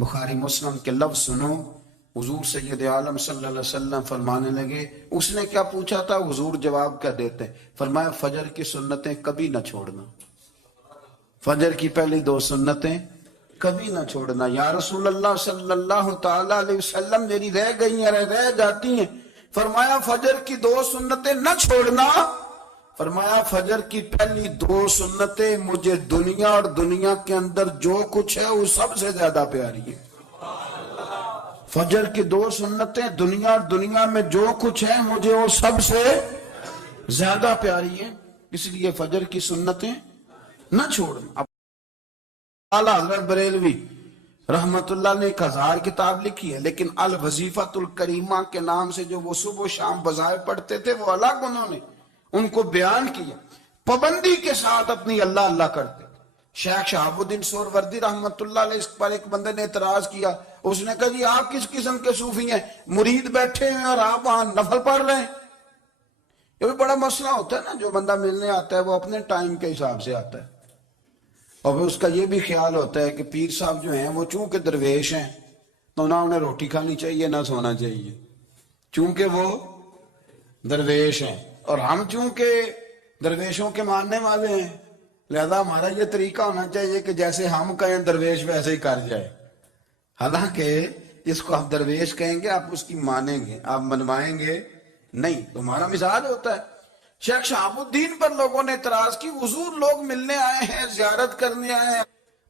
بخاری مسلم کے لفظ سنو، حضور سید عالم صلی اللہ علیہ وسلم فرمانے لگے، اس نے کیا پوچھا تھا، حضور جواب کیا دیتے ہیں؟ فرمایا فجر کی سنتیں کبھی نہ چھوڑنا، فجر کی پہلی 2 سنتیں کبھی نہ چھوڑنا۔ یا رسول اللہ صلی اللہ تعالی علیہ وسلم میری رہ گئی ہیں، رہ جاتی ہیں۔ فرمایا فجر کی 2 سنتیں نہ چھوڑنا، فرمایا فجر کی پہلی 2 سنتیں مجھے دنیا اور دنیا کے اندر جو کچھ ہے وہ سب سے زیادہ پیاری ہے۔ فجر کی 2 سنتیں دنیا اور دنیا میں جو کچھ ہے مجھے وہ سب سے زیادہ پیاری ہیں، اس لیے فجر کی سنتیں نہ چھوڑنا۔ اعلیٰ حضرت بریلوی رحمت اللہ نے 1000 کتاب لکھی ہے، لیکن الوظیفۃ الکریمہ کے نام سے جو وہ صبح و شام بظاہر پڑھتے تھے وہ الگ انہوں نے ان کو بیان کیا، پابندی کے ساتھ اپنی اللہ اللہ کرتے۔ شیخ شہاب الدین سہروردی رحمت اللہ علیہ اس پر ایک بندے نے اعتراض کیا، اس نے کہا جی آپ کس قسم کے صوفی ہیں، مرید بیٹھے ہیں اور آپ وہاں نفل پڑھ رہے ہیں؟ یہ بھی بڑا مسئلہ ہوتا ہے نا، جو بندہ ملنے آتا ہے وہ اپنے ٹائم کے حساب سے آتا ہے، اور پھر اس کا یہ بھی خیال ہوتا ہے کہ پیر صاحب جو ہیں وہ چونکہ درویش ہیں تو نہ انہیں روٹی کھانی چاہیے نہ سونا چاہیے، چونکہ وہ درویش ہیں، اور ہم چونکہ درویشوں کے ماننے والے ہیں لہذا ہمارا یہ طریقہ ہونا چاہیے کہ جیسے ہم کہیں درویش ویسے ہی کر جائے۔ حالانکہ جس کو آپ درویش کہیں گے آپ اس کی مانیں گے، آپ منوائیں گے نہیں، تمہارا مزاج ہوتا ہے۔ شیخ شہاب الدین پر لوگوں نے اعتراض کی، حضور لوگ ملنے آئے ہیں، زیارت کرنے آئے ہیں،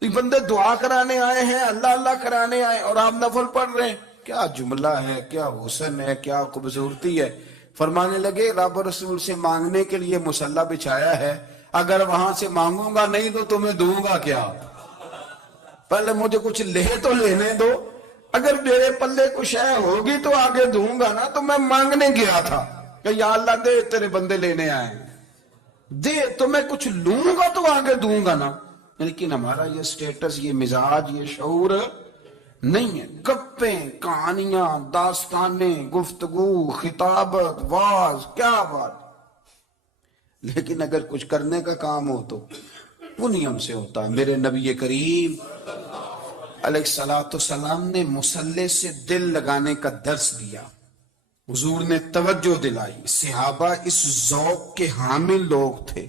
یہ بندے دعا کرانے آئے ہیں، اللہ اللہ کرانے آئے اور آپ نفل پڑھ رہے ہیں، کیا جملہ ہے، کیا حسن ہے، کیا خوبصورتی ہے۔ فرمانے لگے رب رسول سے مانگنے کے لیے مصلی بچھایا ہے، اگر وہاں سے مانگوں گا نہیں تو تمہیں دوں گا کیا؟ پہلے مجھے کچھ لے تو لینے دو، اگر میرے پلے کچھ ہے ہوگی تو آگے دوں گا نا، تو میں مانگنے گیا تھا کہ یا اللہ دے تیرے بندے لینے آئے دے، تو میں کچھ لوں گا تو آگے دوں گا نا۔ لیکن ہمارا یہ سٹیٹس، یہ مزاج، یہ شعور نہیں ہے۔ گپیں، کہانیاں، داستانیں، گفتگو، خطابت، واز، کیا بات، لیکن اگر کچھ کرنے کا کام ہو تو انہی ہم سے ہوتا ہے۔ میرے نبی کریم علیہ السلام نے مصلی سے دل لگانے کا درس دیا، حضور نے توجہ دلائی، صحابہ اس ذوق کے حامل لوگ تھے،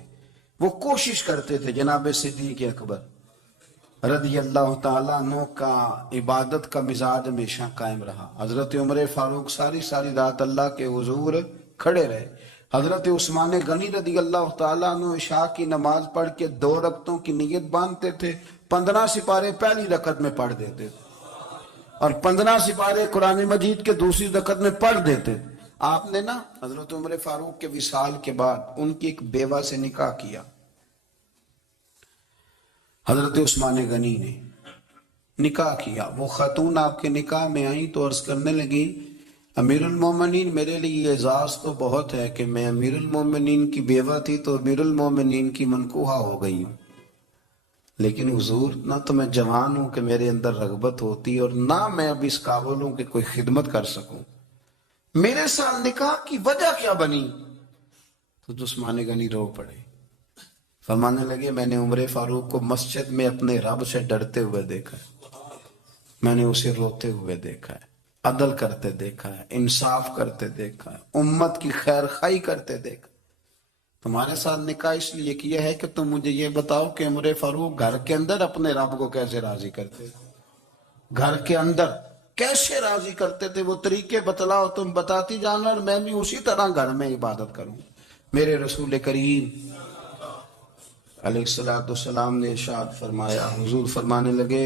وہ کوشش کرتے تھے۔ جناب صدیق اکبر رضی اللہ تعالیٰ عنہ کا عبادت کا مزاج ہمیشہ قائم رہا۔ حضرت عمر فاروق ساری رات اللہ کے حضور کھڑے رہے۔ حضرت عثمان غنی رضی اللہ تعالیٰ عنہ عشاء کی نماز پڑھ کے 2 رکعتوں کی نیت باندھتے تھے، 15 سپارے پہلی رکعت میں پڑھ دیتے تھے اور 15 سپارے قرآن مجید کے دوسری رکعت میں پڑھ دیتے تھے۔ آپ نے نا حضرت عمر فاروق کے وصال کے بعد ان کی ایک بیوہ سے نکاح کیا، حضرت عثمان غنی نے نکاح کیا۔ وہ خاتون آپ کے نکاح میں آئیں تو عرض کرنے لگی امیر المومنین میرے لیے اعزاز تو بہت ہے کہ میں امیر المومنین کی بیوہ تھی تو امیر المومنین کی منکوحہ ہو گئی ہوں، لیکن حضور نہ تو میں جوان ہوں کہ میرے اندر رغبت ہوتی اور نہ میں اب اس قابل ہوں کہ کوئی خدمت کر سکوں، میرے ساتھ نکاح کی وجہ کیا بنی؟ تو عثمان غنی رو پڑے، فرمانے لگے میں نے عمر فاروق کو مسجد میں اپنے رب سے ڈرتے ہوئے دیکھا ہے، میں نے اسے روتے ہوئے دیکھا ہے، عدل کرتے دیکھا ہے، انصاف کرتے دیکھا ہے، امت کی خیر خواہی کرتے دیکھا۔ تمہارے ساتھ نکاح اس لیے کیا ہے کہ تم مجھے یہ بتاؤ کہ عمر فاروق گھر کے اندر اپنے رب کو کیسے راضی کرتے تھے، گھر کے اندر کیسے راضی کرتے تھے، وہ طریقے بتلاؤ، تم بتاتی جانا اور میں بھی اسی طرح گھر میں عبادت کروں۔ میرے رسول کریم علیہ السلام نے ارشاد فرمایا، حضور فرمانے لگے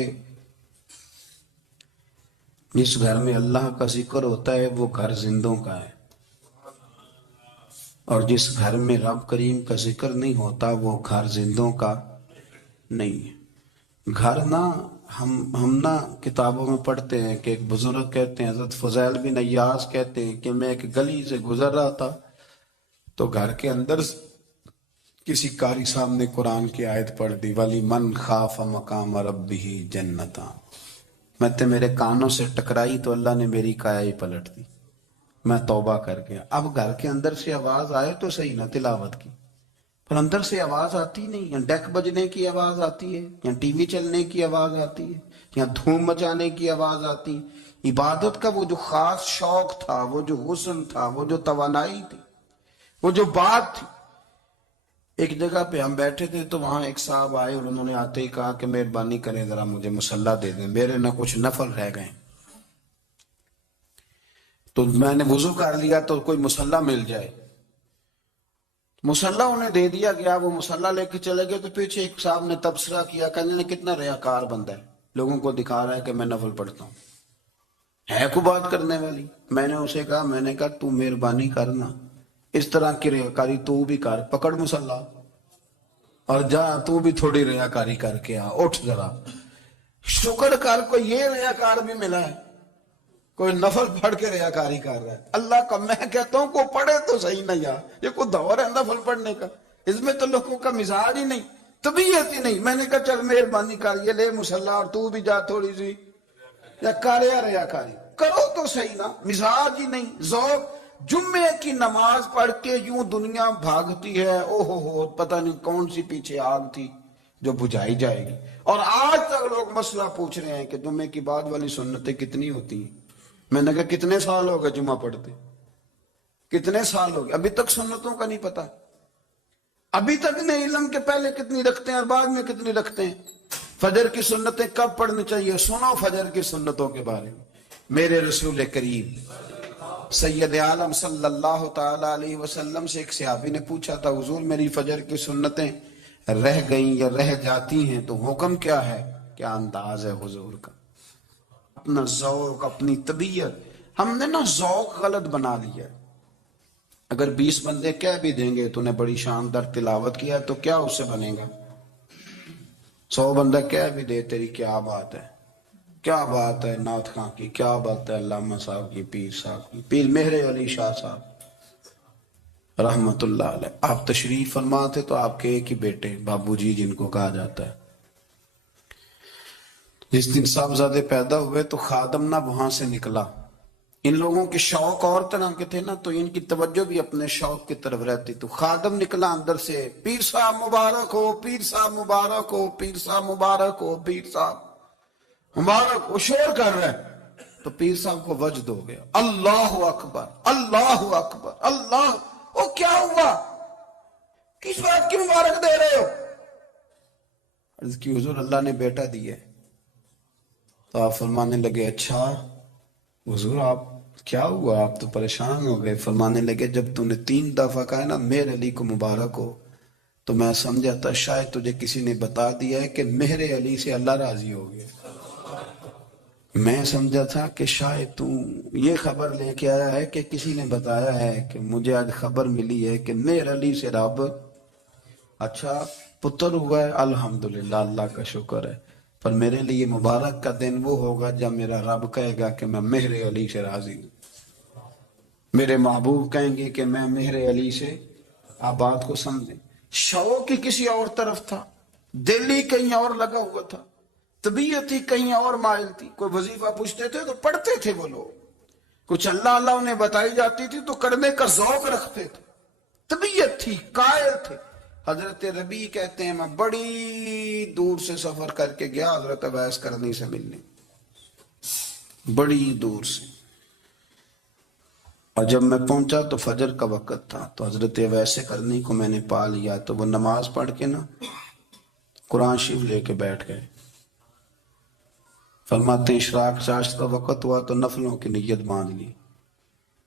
جس گھر میں اللہ کا ذکر ہوتا ہے وہ گھر زندوں کا ہے، اور جس گھر میں رب کریم کا ذکر نہیں ہوتا وہ گھر زندوں کا نہیں ہے۔ گھر نا ہم نا کتابوں میں پڑھتے ہیں کہ ایک بزرگ کہتے ہیں، حضرت فضیل بن عیاض کہتے ہیں کہ میں ایک گلی سے گزر رہا تھا تو گھر کے اندر کسی قاری صاحب نے قرآن کی آیت پڑھ دی، وَلِمَنْ خَافَ مَقَامَ رَبِّهِ جَنَّتَانِ، میں تے میرے کانوں سے ٹکرائی تو اللہ نے میری کایا ہی پلٹ دی، میں توبہ کر گیا۔ اب گھر کے اندر سے آواز آئے تو صحیح نا تلاوت کی، پر اندر سے آواز آتی نہیں، یا ڈیک بجنے کی آواز آتی ہے، یا ٹی وی چلنے کی آواز آتی ہے، یا دھوم مچانے کی آواز آتی. عبادت کا وہ جو خاص شوق تھا، وہ جو حسن تھا، وہ جو توانائی تھی، وہ جو بات تھی. ایک جگہ پہ ہم بیٹھے تھے تو وہاں ایک صاحب آئے اور انہوں نے آتے ہی کہا کہ مہربانی کریں ذرا مجھے مصلی دے دیں، میرے نہ کچھ نفل رہ گئے. تو میں نے وضو کر لیا تو کوئی مصلی مل جائے. مصلی انہیں دے دیا گیا، وہ مصلی لے کے چلے گئے. تو پیچھے ایک صاحب نے تبصرہ کیا، کہنے کتنا ریاکار بندہ ہے، لوگوں کو دکھا رہا ہے کہ میں نفل پڑھتا ہوں. ہے کو بات کرنے والی. میں نے اسے کہا، میں نے کہا تو مہربانی کرنا، اس طرح کی ریاکاری تو بھی کر، پکڑ مصلی اور جا تو بھی تھوڑی ریاکاری کر کے آ، اٹھ ذرا شکر کر. کوئی یہ ریاکار بھی ملا ہے، کوئی نفل پڑھ کے ریاکاری کر رہا ہے. اللہ کا میں کہتا ہوں کو پڑھے تو صحیح نہ یار، یہ کوئی دور ہے نفل پڑھنے کا؟ اس میں تو لوگوں کا مزاج ہی نہیں، طبیعت ہی نہیں. میں نے کہا چل مہربانی کر، یہ لے مصلی اور تو بھی جا تھوڑی سی یا کر یا ریاکاری کرو تو صحیح نا. مزاج ہی نہیں، ذوق. جمعے کی نماز پڑھ کے یوں دنیا بھاگتی ہے، او ہو پتہ نہیں کون سی پیچھے آگ تھی جو بجھائی جائے گی. اور آج تک لوگ مسئلہ پوچھ رہے ہیں کہ جمعے کی بعد والی سنتیں کتنی ہوتی ہیں. میں نے کہا کتنے سال ہو گئے جمعہ پڑھتے، کتنے سال ہو گئے، ابھی تک سنتوں کا نہیں پتا. ابھی تک نہیں علم کے پہلے کتنی رکھتے ہیں اور بعد میں کتنی رکھتے ہیں. فجر کی سنتیں کب پڑھنی چاہیے؟ سنو فجر کی سنتوں کے بارے میں. میرے رسول کریم سید عالم صلی اللہ تعالی علیہ وسلم سے ایک صحابی نے پوچھا تھا، حضور میری فجر کی سنتیں رہ گئیں یا رہ جاتی ہیں تو حکم کیا ہے؟ کیا انداز ہے حضور کا، اپنا ذوق، اپنی طبیعت. ہم نے نا ذوق غلط بنا لیا. اگر 20 بندے کہہ بھی دیں گے تو نے بڑی شاندار تلاوت کیا تو کیا اس سے بنے گا؟ 100 بندہ کہہ بھی دے تیری کیا بات ہے، کیا بات ہے نعت خاں کی، کیا بات ہے علامہ صاحب کی، پیر صاحب کی، پیر مہر علی شاہ صاحب رحمت اللہ علیہ. آپ تشریف فرما تھے تو آپ کے ایک ہی بیٹے بابو جی جن کو کہا جاتا ہے، جس دن صاحبزادے پیدا ہوئے تو خادم نہ وہاں سے نکلا. ان لوگوں کے شوق اور طرح کے تھے نا، تو ان کی توجہ بھی اپنے شوق کی طرف رہتی. تو خادم نکلا اندر سے، پیر صاحب مبارک ہو، پیر صاحب مبارک ہو، پیر صاحب مبارک ہو، پیر صاحب مبارک. وہ شور کر رہے ہیں تو پیر صاحب کو وجد ہو گیا، اللہ اکبر اللہ اکبر اللہ. وہ کیا ہوا، کس بات کی مبارک دے رہے ہو؟ عرض کی حضور اللہ نے بیٹا دیا. تو آپ فرمانے لگے اچھا حضور آپ کیا ہوا، آپ تو پریشان ہو گئے. فرمانے لگے جب تو نے 3 دفعہ کہا نا مہر علی کو مبارک ہو تو میں سمجھا تھا شاید تجھے کسی نے بتا دیا ہے کہ مہر علی سے اللہ راضی ہو گیا. میں سمجھا تھا کہ شاید تو یہ خبر لے کے آیا ہے کہ کسی نے بتایا ہے کہ مجھے آج خبر ملی ہے کہ مہر علی سے رب اچھا پتر ہوا ہے، الحمدللہ اللہ کا شکر ہے. پر میرے لیے مبارک کا دن وہ ہوگا جب میرا رب کہے گا کہ میں مہر علی سے راضی ہوں. میرے محبوب کہیں گے کہ میں مہر علی سے. آپ بات کو سمجھیں، شوق ہی کسی اور طرف تھا، دل ہی کہیں اور لگا ہوا تھا، طبیعت ہی کہیں اور مائل تھی. کوئی وظیفہ پوچھتے تھے تو پڑھتے تھے وہ لوگ، کچھ اللہ اللہ انہیں بتائی جاتی تھی تو کرنے کا ذوق رکھتے تھے، طبیعت تھی، قائل تھے. حضرت ربیع کہتے ہیں میں بڑی دور سے سفر کر کے گیا حضرت اویس کرنی سے ملنے، بڑی دور سے. اور جب میں پہنچا تو فجر کا وقت تھا. تو حضرت اویس کرنی کو میں نے پا لیا. تو وہ نماز پڑھ کے نا قرآن شریف لے کے بیٹھ گئے. فرماتے ہیں اشراق چاشت کا وقت ہوا تو نفلوں کی نیت باندھ لی.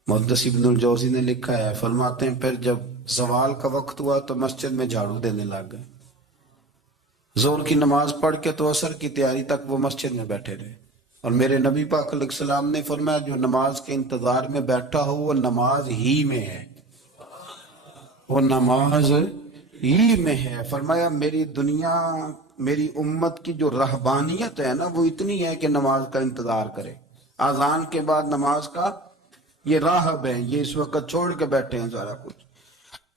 محدث ابن الجوزی نے لکھا ہے، فرماتے ہیں پھر جب زوال کا وقت ہوا تو مسجد میں جھاڑو دینے لگ گئے. زور کی نماز پڑھ کے تو عصر کی تیاری تک وہ مسجد میں بیٹھے رہے. اور میرے نبی پاک علیہ السلام نے فرمایا جو نماز کے انتظار میں بیٹھا ہو وہ نماز ہی میں ہے، وہ نماز ہی میں ہے. فرمایا میری دنیا میری امت کی جو رہبانیت ہے نا وہ اتنی ہے کہ نماز کا انتظار کرے. اذان کے بعد نماز کا یہ راہب ہیں، یہ اس وقت چھوڑ کے بیٹھے ہیں سارا کچھ.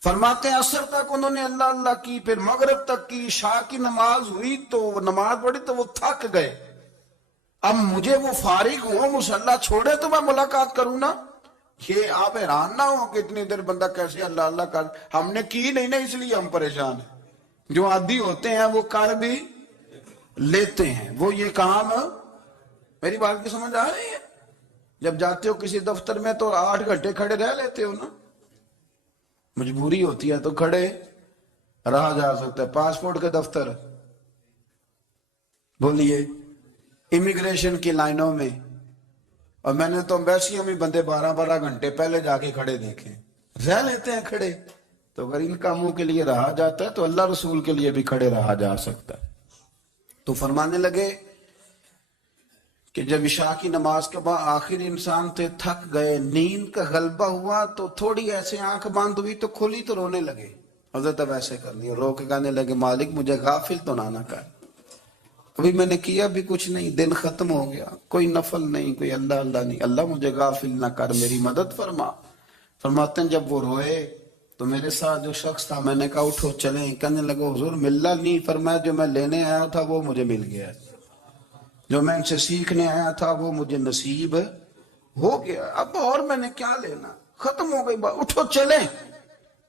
فرماتے ہیں عصر تک انہوں نے اللہ اللہ کی، پھر مغرب تک کی، عشاء کی نماز ہوئی تو وہ نماز پڑھی تو وہ تھک گئے. اب مجھے وہ فارغ ہو مصلی چھوڑے تو میں ملاقات کروں نا. یہ آپ حیران نہ ہو کہ اتنی دیر بندہ کیسے اللہ اللہ کر. ہم نے کی نہیں نا اس لیے ہم پریشان ہیں. جو عادی ہوتے ہیں وہ کر بھی لیتے ہیں، وہ یہ کام میری بات کی سمجھ آ رہی ہے؟ جب جاتے ہو کسی دفتر میں تو 8 گھنٹے کھڑے رہ لیتے ہو نا، مجبوری ہوتی ہے تو کھڑے رہا جا سکتا ہے۔ پاسپورٹ کے دفتر بولیے، امیگریشن کی لائنوں میں، اور میں نے تو امبیسیوں میں بندے 12 گھنٹے پہلے جا کے کھڑے دیکھے، رہ لیتے ہیں کھڑے۔ تو اگر ان کاموں کے لیے رہا جاتا ہے تو اللہ رسول کے لیے بھی کھڑے رہا جا سکتا ہے۔ تو فرمانے لگے کہ جب عشاء کی نماز کے بعد آخر انسان تھے، تھک گئے، نیند کا غلبہ ہوا، تو تھوڑی ایسے آنکھ بند ہوئی تو کھلی تو رونے لگے۔ حضرت اب ایسے کر لیا، رو کے کہنے لگے مالک مجھے غافل تو نہ کر، ابھی میں نے کیا بھی کچھ نہیں، دن ختم ہو گیا، کوئی نفل نہیں، کوئی اللہ اللہ نہیں، اللہ مجھے غافل نہ کر، میری مدد فرما۔ فرماتے ہیں جب وہ روئے تو میرے ساتھ جو شخص تھا، میں نے کہا اٹھو چلیں، کہنے لگا حضور ملنا نہیں، فرمایا جو میں لینے آیا تھا وہ مجھے مل گیا، جو میں ان سے سیکھنے آیا تھا وہ مجھے نصیب ہو گیا، اب اور میں نے کیا لینا، ختم ہو گئی بات، اٹھو چلیں۔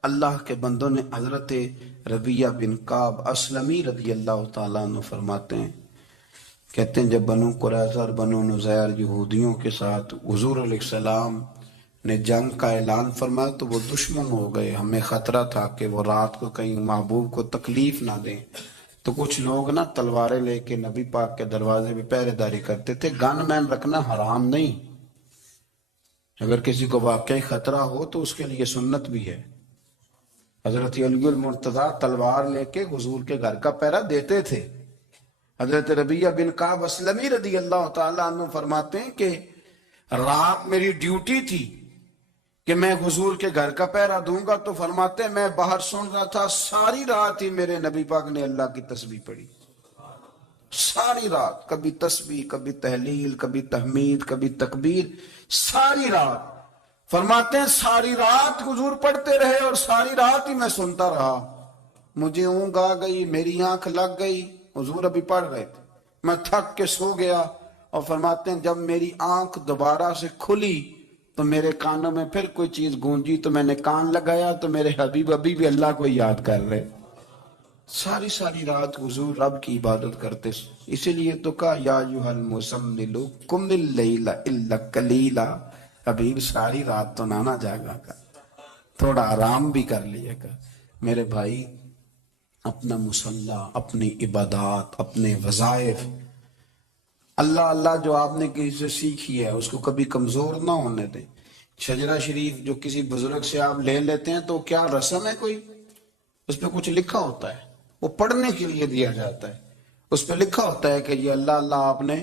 اللہ کے بندوں نے حضرت ربیہ بن کعب اسلمی رضی اللہ تعالیٰ عنہ فرماتے ہیں، کہتے ہیں جب بنو قریظہ اور بنو نذیر یہودیوں کے ساتھ حضور علیہ السلام نے جنگ کا اعلان فرمایا تو وہ دشمن ہو گئے، ہمیں خطرہ تھا کہ وہ رات کو کہیں محبوب کو تکلیف نہ دیں، تو کچھ لوگ نا تلواریں لے کے نبی پاک کے دروازے پہ پہرے داری کرتے تھے۔ گن مین رکھنا حرام نہیں، اگر کسی کو واقعی خطرہ ہو تو اس کے لیے سنت بھی ہے۔ حضرت علی المرتضیٰ تلوار لے کے حضور کے گھر کا پہرا دیتے تھے۔ حضرت ربیہ بن کعب اسلمی رضی اللہ تعالیٰ عنہ فرماتے ہیں کہ رات میری ڈیوٹی تھی کہ میں حضور کے گھر کا پہرا دوں گا، تو فرماتے ہیں میں باہر سن رہا تھا، ساری رات ہی میرے نبی پاک نے اللہ کی تسبیح پڑھی، ساری رات، کبھی تسبیح، کبھی تحلیل، کبھی تحمید، کبھی تکبیر، ساری رات۔ فرماتے ہیں ساری رات حضور پڑھتے رہے اور ساری رات ہی میں سنتا رہا، مجھے اونگ آ گئی، میری آنکھ لگ گئی، حضور ابھی پڑھ رہے تھے، میں تھک کے سو گیا۔ اور فرماتے ہیں جب میری آنکھ دوبارہ سے کھلی تو میرے کانوں میں پھر کوئی چیز گونجی، تو میں نے کان لگایا تو میرے حبیب ابھی بھی اللہ کو یاد کر رہے۔ ساری رات حضور رب کی عبادت کرتے، اسی لیے تو کہا یا ایھا المزمل قم اللیل الا قلیلا، حبیب ساری رات تو نہ جاگا کر، تھوڑا آرام بھی کر لیا کر۔ میرے بھائی اپنا مصلی، اپنی عبادات، اپنے وظائف، اللہ اللہ جو آپ نے کسی سے سیکھی ہے اس کو کبھی کمزور نہ ہونے دیں۔ شجرہ شریف جو کسی بزرگ سے آپ لے لیتے ہیں تو کیا رسم ہے کوئی؟ اس پہ کچھ لکھا ہوتا ہے، وہ پڑھنے کے لیے دیا جاتا ہے، اس پہ لکھا ہوتا ہے کہ یہ اللہ اللہ آپ نے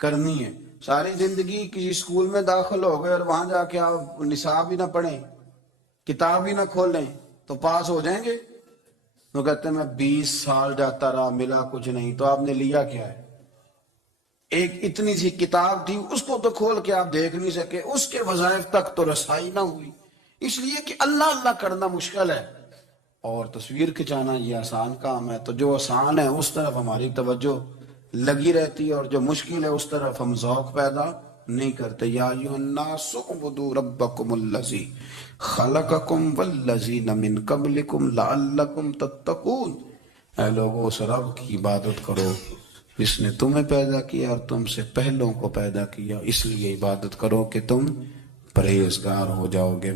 کرنی ہے۔ ساری زندگی کسی اسکول میں داخل ہو گئے اور وہاں جا کے آپ نصاب ہی نہ پڑھیں، کتاب ہی نہ کھولیں تو پاس ہو جائیں گے؟ وہ کہتے ہیں میں 20 سال جاتا رہا ملا کچھ نہیں، تو آپ نے لیا کیا ہے؟ ایک اتنی سی کتاب تھی، اس کو تو کھول کے آپ دیکھ نہیں سکے، اس کے وظائف تک تو رسائی نہ ہوئی، اس لیے کہ اللہ اللہ کرنا مشکل ہے اور تصویر کھچانا یہ آسان کام ہے۔ تو جو آسان ہے اس طرف ہماری توجہ لگی رہتی ہے اور جو مشکل ہے اس طرف ہم ذوق پیدا نہیں کرتے۔ یا ایھا الناس اعبدوا ربکم الذی خلقکم والذین من قبلکم لعلکم تتقون، اے لوگو اس رب کی عبادت کرو جس نے تمہیں پیدا کیا اور تم سے پہلوں کو پیدا کیا، اس لیے عبادت کرو کہ تم پرہیزگار ہو جاؤ گے۔